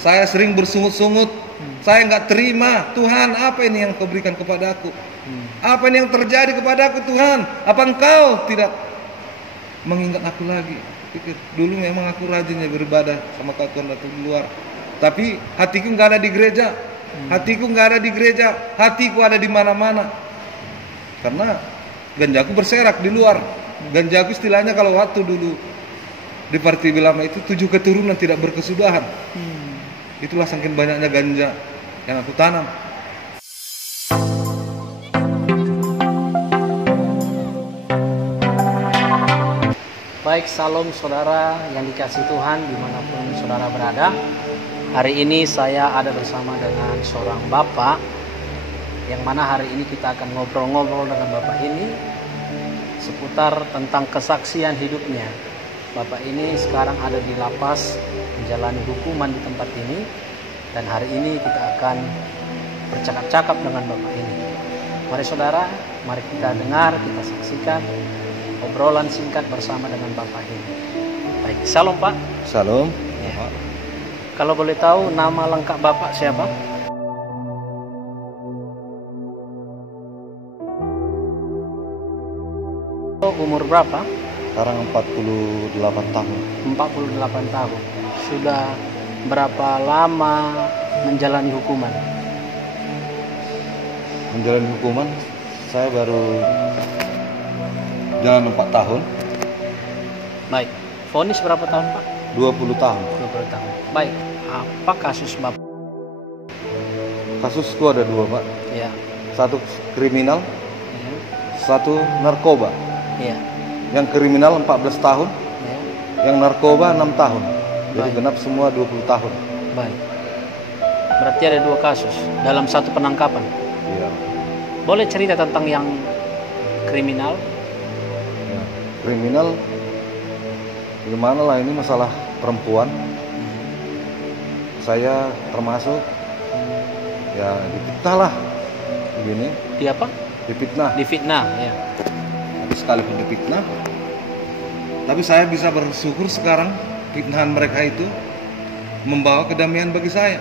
Saya sering bersungut-sungut. Saya nggak terima. Tuhan, apa ini yang kau berikan kepadaku? Apa ini yang terjadi kepadaku, Tuhan? Apa engkau tidak mengingat aku lagi? Pikir, dulu memang aku rajin ya beribadah sama Tuhan di luar. Tapi hatiku nggak ada di gereja. Hatiku nggak ada di gereja. Hatiku ada di mana-mana. Karena ganjaku berserak di luar. Ganjaku istilahnya kalau waktu dulu di Parti Bilama itu 7 keturunan tidak berkesudahan. Itulah saking banyaknya ganja yang aku tanam. Baik, salam saudara yang dikasihi Tuhan dimanapun saudara berada. Hari ini saya ada bersama dengan seorang bapak, yang mana hari ini kita akan ngobrol-ngobrol dengan bapak ini seputar tentang kesaksian hidupnya. Bapak ini sekarang ada di lapas menjalani hukuman di tempat ini, dan hari ini kita akan bercakap-cakap dengan bapak ini. Mari saudara, mari kita dengar, kita saksikan obrolan singkat bersama dengan bapak ini. Baik, salam Pak. Salam. Ya. Kalau boleh tahu nama lengkap bapak siapa? Umur berapa? Sekarang 48 tahun. 48 tahun. Sudah berapa lama menjalani hukuman? Menjalani hukuman saya baru jalan 4 tahun. Baik. Vonis berapa tahun, Pak? 20 tahun. 20 tahun. Baik. Apa kasus Bapak? Kasusku ada 2, Pak. Ya. Satu kriminal, Ya. satu narkoba. Ya. Yang kriminal 14 tahun, Ya. yang narkoba 6 tahun. Jadi Baik. genap semua 20 tahun. Baik. Berarti ada 2 kasus dalam satu penangkapan. Iya. Boleh cerita tentang yang kriminal? Ya. Kriminal gimana lah, ini masalah perempuan. Saya termasuk ya difitnah lah begini. Di apa? Difitnah. Difitnah, ya. Tapi sekalipun difitnah, tapi saya bisa bersyukur sekarang fitnahan mereka itu membawa kedamaian bagi saya.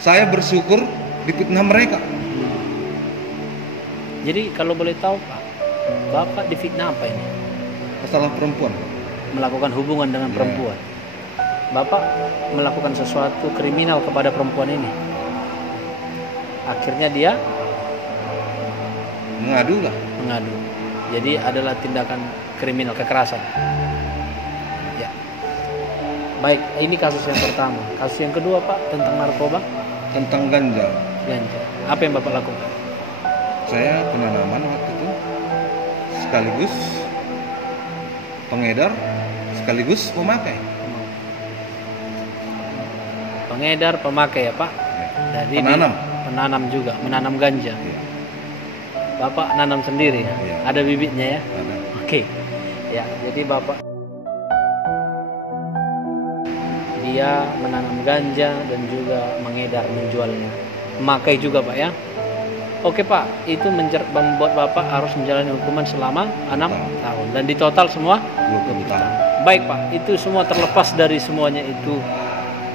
Saya bersyukur difitnah mereka. Jadi kalau boleh tahu Pak, Bapak difitnah apa ini? Masalah perempuan. Melakukan hubungan dengan perempuan. Bapak melakukan sesuatu kriminal kepada perempuan ini. Akhirnya dia Mengadu lah. mengadu. Jadi adalah tindakan kriminal, kekerasan. Ya. Baik, ini kasus yang pertama. Kasus yang kedua Pak, tentang narkoba, Tentang ganja. ganja. Apa yang Bapak lakukan? Saya penanaman waktu itu sekaligus pengedar sekaligus pemakai. Pengedar, pemakai ya Pak. Jadi Penanam. penanam juga, menanam ganja. Iya. Bapak nanam sendiri ya? Iya. Ada bibitnya ya? Ada. Oke. Ya, jadi Bapak dia menanam ganja dan juga mengedar, menjualnya. Memakai juga Pak ya? Oke Pak, itu membuat Bapak harus menjalani hukuman selama 6 tahun. Dan di total semua 20 tahun. Baik Pak, itu semua terlepas dari semuanya itu.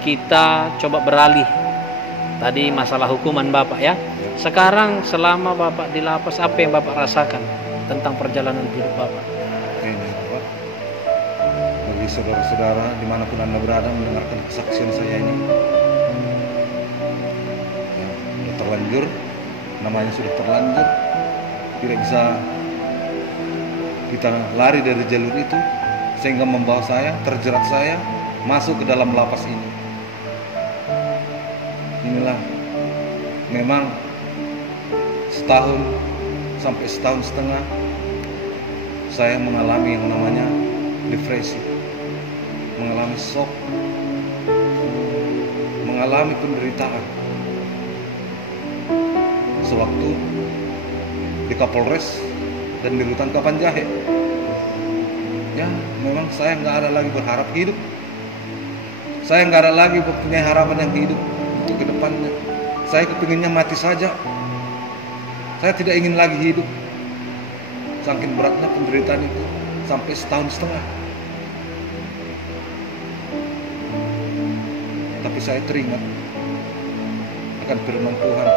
Kita coba beralih. Tadi masalah hukuman Bapak ya. Sekarang selama Bapak di lapas, apa yang Bapak rasakan tentang perjalanan hidup Bapak? Ini Bapak, bagi saudara-saudara dimanapun Anda berada mendengarkan kesaksian saya ini, ya, sudah terlanjur, namanya sudah terlanjur, tidak bisa kita lari dari jalur itu, sehingga membawa saya, terjerat saya, masuk ke dalam lapas ini. Inilah memang setahun sampai setahun setengah saya mengalami yang namanya depresi, mengalami shock, mengalami penderitaan. Sewaktu di Kapolres dan di Rutan Kapanjahe, ya memang saya nggak ada lagi berharap hidup. Saya nggak ada lagi punya harapan yang hidup untuk kedepannya. Saya kepinginnya mati saja. Saya tidak ingin lagi hidup. Saking beratnya penderitaan itu sampai setahun setengah. Tapi saya teringat akan firman Tuhan,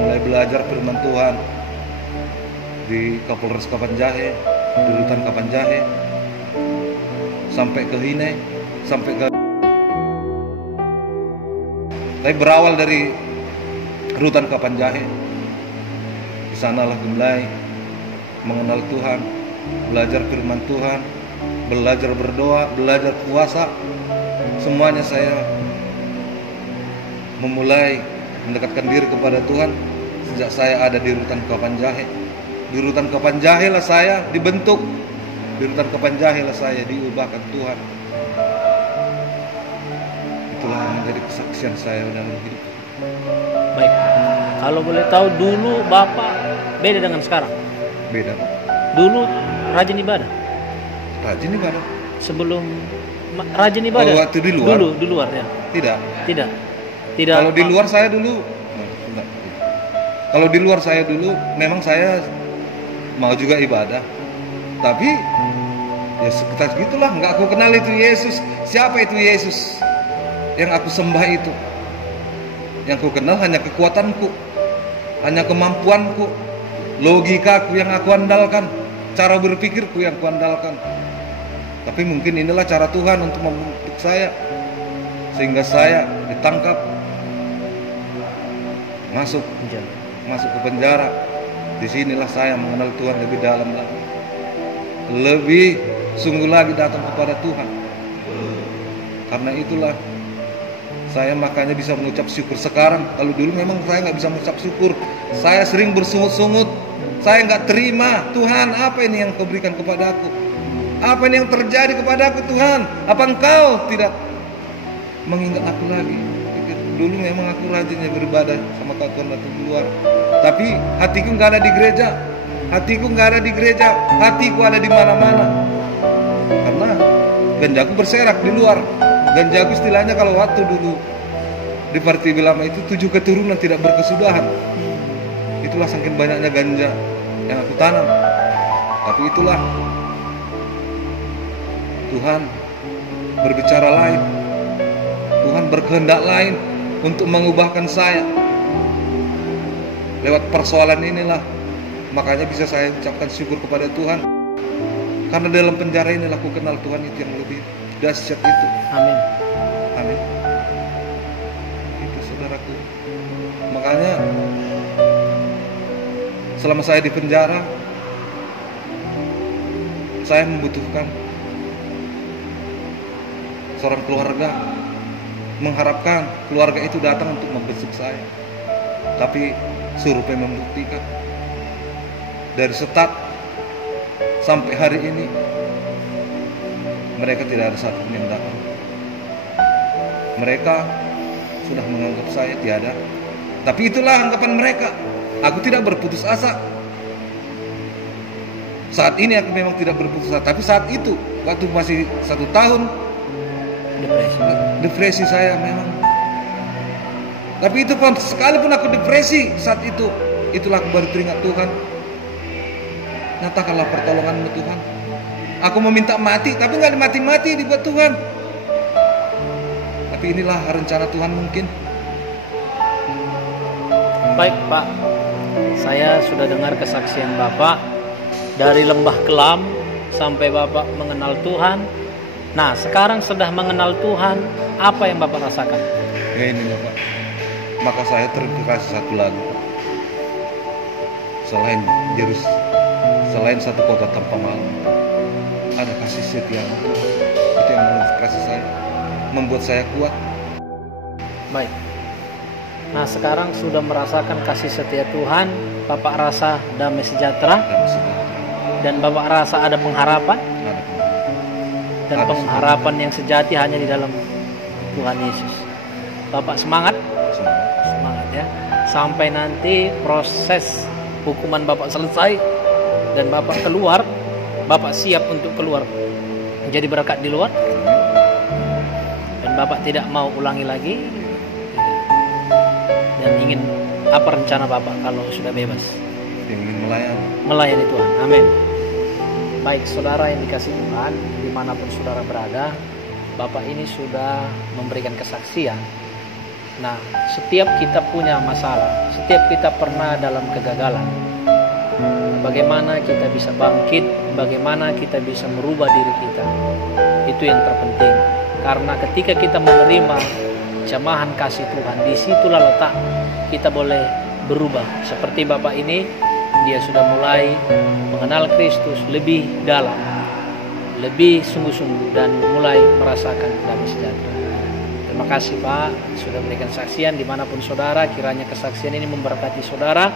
mulai belajar firman Tuhan di Kapolres Kapanjahe, di Rutan Kapanjahe, sampai ke Hine, sampai ke. Tapi berawal dari Rutan Kapanjahe, di sanalah mulai mengenal Tuhan, belajar firman Tuhan, belajar berdoa, belajar puasa. Semuanya saya memulai mendekatkan diri kepada Tuhan sejak saya ada di Rutan Kapanjahe. Di Rutan Kapanjahe lah saya dibentuk, di Rutan Kapanjahe lah saya diubahkan Tuhan. Itulah yang menjadi kesaksian saya dalam hidup. Baik, kalau boleh tahu dulu Bapak beda dengan sekarang? Beda. Dulu rajin ibadah? Rajin ibadah. Sebelum rajin ibadah? Oh, waktu di luar? Dulu, di luar ya? Tidak. Tidak? Tidak. Kalau di luar saya dulu, kalau di luar saya dulu, memang saya mau juga ibadah, tapi ya sekitar gitulah, nggak aku kenal itu Yesus. Siapa itu Yesus yang aku sembah itu? Yang aku kenal hanya kekuatanku, hanya kemampuanku, logikaku yang aku andalkan, cara berpikirku yang aku andalkan. Tapi mungkin inilah cara Tuhan untuk membentuk saya, sehingga saya ditangkap, masuk ke penjara. Disinilah saya mengenal Tuhan lebih dalam lagi, lebih sungguh lagi datang kepada Tuhan. Karena itulah saya makanya bisa mengucap syukur sekarang. Kalau dulu memang saya nggak bisa mengucap syukur, saya sering bersungut-sungut, saya nggak terima. Tuhan, apa ini yang Kau berikan kepadaku? Apa ini yang terjadi kepadaku Tuhan? Apa Engkau tidak mengingat aku lagi? Dulu memang aku rajinnya beribadah sama Tuhan waktu di luar, tapi hatiku nggak ada di gereja. Hatiku nggak ada di gereja, hatiku ada di mana-mana. Karena ganjaku berserak di luar. Ganjaku istilahnya kalau waktu dulu di Partai Lama itu 7 keturunan tidak berkesudahan. Itulah saking banyaknya ganja yang aku tanam. Tapi itulah Tuhan berbicara lain. Tuhan berkehendak lain untuk mengubahkan saya. Lewat persoalan inilah makanya bisa saya ucapkan syukur kepada Tuhan. Karena dalam penjara inilah aku kenal Tuhan itu yang lebih dahsyat itu. Amin. Amin. Itu saudaraku. Makanya selama saya di penjara, saya membutuhkan seorang keluarga, mengharapkan keluarga itu datang untuk membesuk saya. Tapi survei membuktikan dari start sampai hari ini mereka tidak ada satu yang datang. Mereka sudah menganggap saya tiada. Tapi itulah anggapan mereka. Aku tidak berputus asa. Saat ini aku memang tidak berputus asa. Tapi saat itu, waktu masih 1 tahun, depresi saya memang. Tapi itu pun, sekalipun aku depresi saat itu, itulah aku baru teringat Tuhan. Nyatakanlah pertolongan-Mu Tuhan. Aku meminta mati, tapi nggak mati-mati dibuat Tuhan. Tapi inilah rencana Tuhan mungkin. Baik Pak, saya sudah dengar kesaksian Bapak dari lembah kelam sampai Bapak mengenal Tuhan. Nah, sekarang sudah mengenal Tuhan, apa yang Bapak rasakan? Ya ini Bapak, maka saya terinspirasi satu lagu. Selain satu kota tanpa malam, ada kasih setia Tuhan. Itu yang menginspirasi saya, membuat saya kuat. Baik. Nah, sekarang sudah merasakan kasih setia Tuhan, Bapak rasa damai sejahtera, dan Bapak rasa ada pengharapan. Dan pengharapan yang sejati hanya di dalam Tuhan Yesus. Bapak semangat? Semangat ya. Sampai nanti proses hukuman Bapak selesai dan Bapak keluar, Bapak siap untuk keluar menjadi berkat di luar. Dan Bapak tidak mau ulangi lagi. Dan ingin apa rencana Bapak kalau sudah bebas? Ingin melayani Tuhan. Amin. Baik saudara yang dikasih Tuhan, dimanapun saudara berada, Bapak ini sudah memberikan kesaksian Nah, setiap kita punya masalah, setiap kita pernah dalam kegagalan, bagaimana kita bisa bangkit, bagaimana kita bisa merubah diri kita, itu yang terpenting. Karena ketika kita menerima jamahan kasih Tuhan, disitulah letak kita boleh berubah. Seperti Bapak ini, dia sudah mulai mengenal Kristus lebih dalam, lebih sungguh-sungguh, dan mulai merasakan damai sejahtera. Terima kasih Pak sudah memberikan saksian dimanapun saudara. Kiranya kesaksian ini memberkati saudara.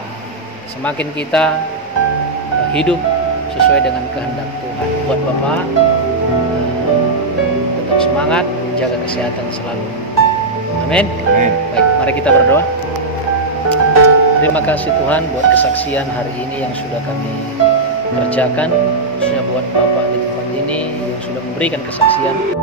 Semakin kita hidup sesuai dengan kehendak Tuhan. Buat Bapak, tetap semangat, jaga kesehatan selalu. Amin. Baik, mari kita berdoa. Terima kasih Tuhan buat kesaksian hari ini yang sudah kami kerjakan, khususnya buat Bapak di tempat ini yang sudah memberikan kesaksian.